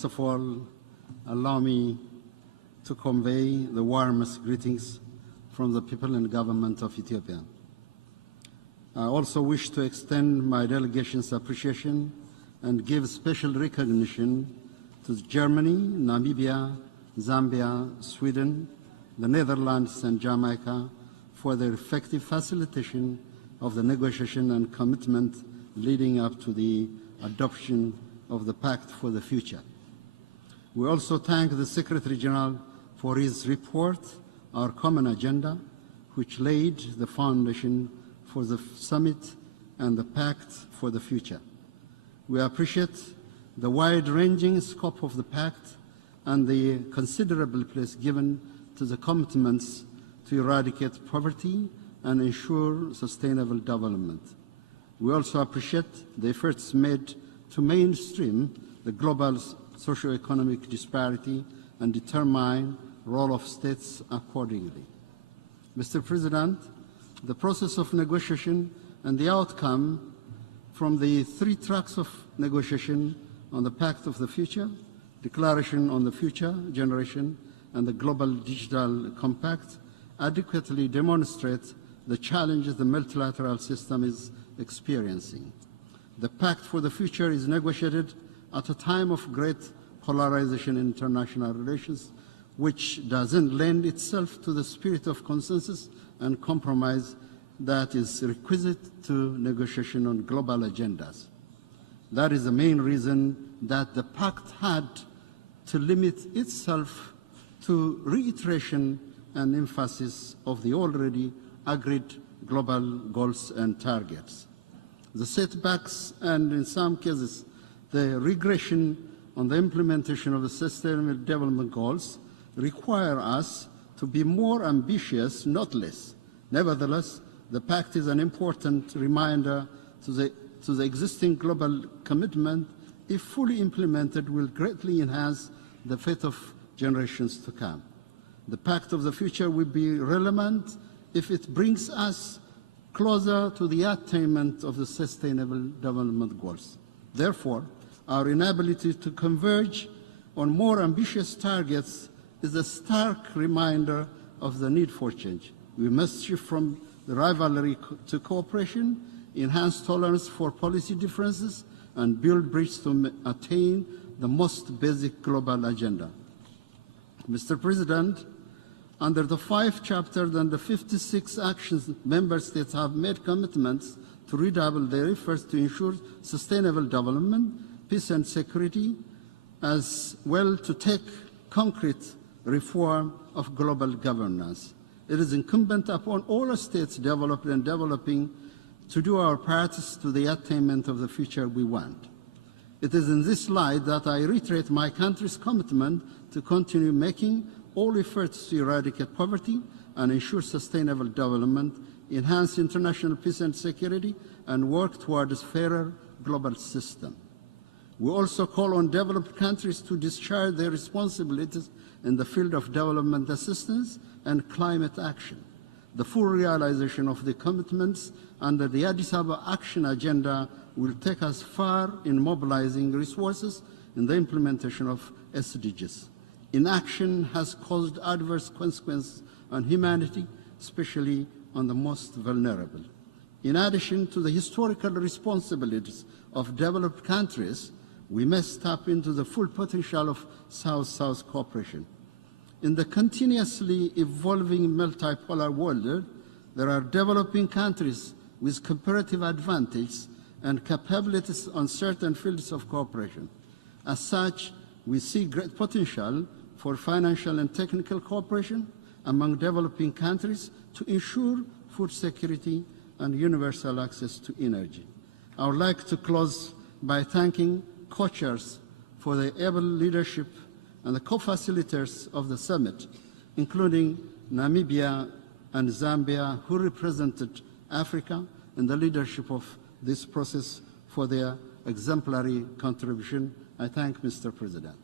First of all, allow me to convey the warmest greetings from the people and government of Ethiopia. I also wish to extend my delegation's appreciation and give special recognition to Germany, Namibia, Zambia, Sweden, the Netherlands and Jamaica for their effective facilitation of the negotiation and commitment leading up to the adoption of the Pact for the Future. We also thank the Secretary General for his report, Our Common Agenda, which laid the foundation for the summit and the Pact for the Future. We appreciate the wide-ranging scope of the Pact and the considerable place given to the commitments to eradicate poverty and ensure sustainable development. We also appreciate the efforts made to mainstream the global socio-economic disparity and determine the role of states accordingly. Mr. President, the process of negotiation and the outcome from the 3 tracks of negotiation on the Pact of the Future, Declaration on the Future Generation, and the Global Digital Compact adequately demonstrate the challenges the multilateral system is experiencing. The Pact for the Future is negotiated at a time of great polarization in international relations, which doesn't lend itself to the spirit of consensus and compromise that is requisite to negotiation on global agendas. That is the main reason that the Pact had to limit itself to reiteration and emphasis of the already agreed global goals and targets. The setbacks and, in some cases, the regression on the implementation of the Sustainable Development Goals require us to be more ambitious, not less. Nevertheless, the Pact is an important reminder to the existing global commitment, if fully implemented, will greatly enhance the fate of generations to come. The Pact of the Future will be relevant if it brings us closer to the attainment of the Sustainable Development Goals. Therefore, our inability to converge on more ambitious targets is a stark reminder of the need for change. We must shift from the rivalry to cooperation, enhance tolerance for policy differences, and build bridges to attain the most basic global agenda. Mr. President, under the 5 chapters and the 56 actions, member states have made commitments to redouble their efforts to ensure sustainable development, peace and security, as well to take concrete reform of global governance. It is incumbent upon all states developed and developing to do our parts to the attainment of the future we want. It is in this light that I reiterate my country's commitment to continue making all efforts to eradicate poverty and ensure sustainable development, enhance international peace and security, and work towards a fairer global system. We also call on developed countries to discharge their responsibilities in the field of development assistance and climate action. The full realization of the commitments under the Addis Ababa Action Agenda will take us far in mobilizing resources in the implementation of SDGs. Inaction has caused adverse consequences on humanity, especially on the most vulnerable. In addition to the historical responsibilities of developed countries, we must tap into the full potential of South-South cooperation. In the continuously evolving multipolar world, there are developing countries with comparative advantages and capabilities on certain fields of cooperation. As such, we see great potential for financial and technical cooperation among developing countries to ensure food security and universal access to energy. I would like to close by thanking co-chairs for their able leadership and the co-facilitators of the summit, including Namibia and Zambia, who represented Africa in the leadership of this process, for their exemplary contribution. I thank Mr. President.